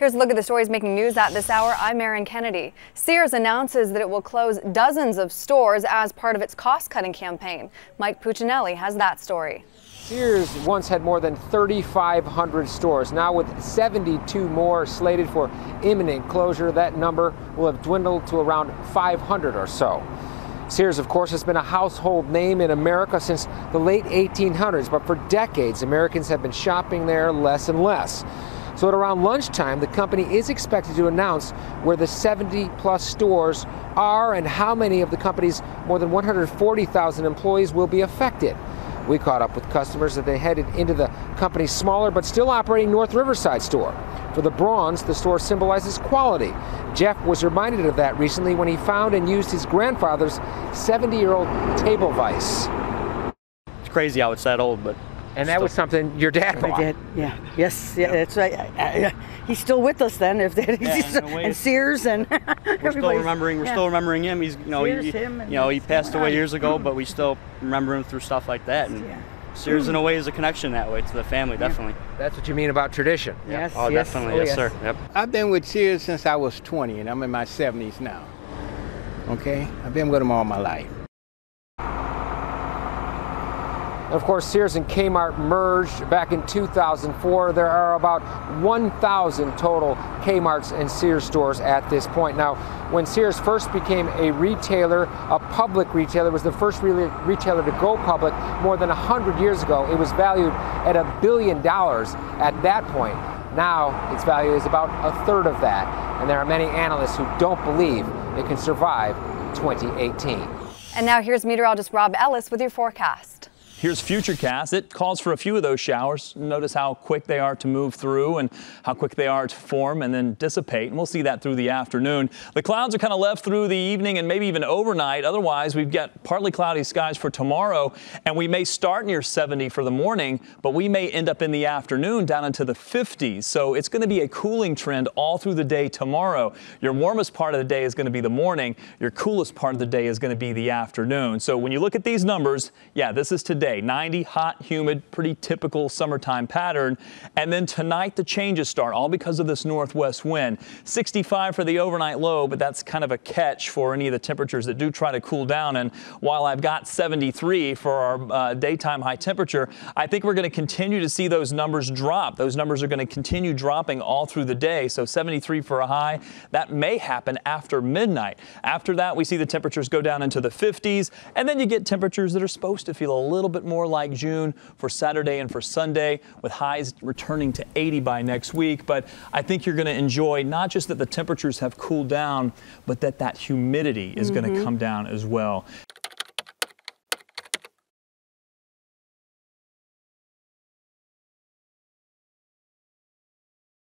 Here's a look at the stories making news at this hour. I'm Erin Kennedy. Sears announces that it will close dozens of stores as part of its cost-cutting campaign. Mike Puccinelli has that story. Sears once had more than 3,500 stores. Now with 72 more slated for imminent closure, that number will have dwindled to around 500 or so. Sears, of course, has been a household name in America since the late 1800s, but for decades, Americans have been shopping there less and less. So at around lunchtime, the company is expected to announce where the 70-plus stores are and how many of the company's more than 140,000 employees will be affected. We caught up with customers as they headed into the company's smaller but still operating North Riverside store. For the bronze, the store symbolizes quality. Jeff was reminded of that recently when he found and used his grandfather's 70-year-old table vise. It's crazy how it's that old, but... And that was something your dad bought. My dad, yeah. Yes, yeah, that's right. He's still with us then. If that, and Sears and we're still remembering him. He's, he passed away years ago, but we still remember him through stuff like that. And Sears, in a way, is a connection that way to the family, definitely. That's what you mean about tradition. Yes. Oh, yes. definitely, yes, sir. Yep. I've been with Sears since I was 20, and I'm in my 70s now. Okay, I've been with them all my life. Of course, Sears and Kmart merged back in 2004. There are about 1,000 total Kmarts and Sears stores at this point. Now, when Sears first became a retailer, a public retailer, was the first retailer to go public more than 100 years ago. It was valued at $1 billion at that point. Now, its value is about a third of that. And there are many analysts who don't believe it can survive 2018. And now here's meteorologist Robb Ellis with your forecast. Here's Futurecast. It calls for a few of those showers. Notice how quick they are to move through and how quick they are to form and then dissipate. And we'll see that through the afternoon. The clouds are kind of left through the evening and maybe even overnight. Otherwise, we've got partly cloudy skies for tomorrow, and we may start near 70 for the morning, but we may end up in the afternoon down into the 50s. So it's going to be a cooling trend all through the day tomorrow. Your warmest part of the day is going to be the morning. Your coolest part of the day is going to be the afternoon. So when you look at these numbers, yeah, this is today. 90, hot, humid, pretty typical summertime pattern. And then tonight the changes start, all because of this northwest wind. 65 for the overnight low, but that's kind of a catch for any of the temperatures that do try to cool down. And while I've got 73 for our daytime high temperature, I think we're going to continue to see those numbers drop. Those numbers are going to continue dropping all through the day. So 73 for a high. That may happen after midnight. After that, we see the temperatures go down into the 50s, and then you get temperatures that are supposed to feel a little bit more like June for Saturday and for Sunday, with highs returning to 80 by next week. But I think you're going to enjoy not just that the temperatures have cooled down, but that humidity is going to come down as well.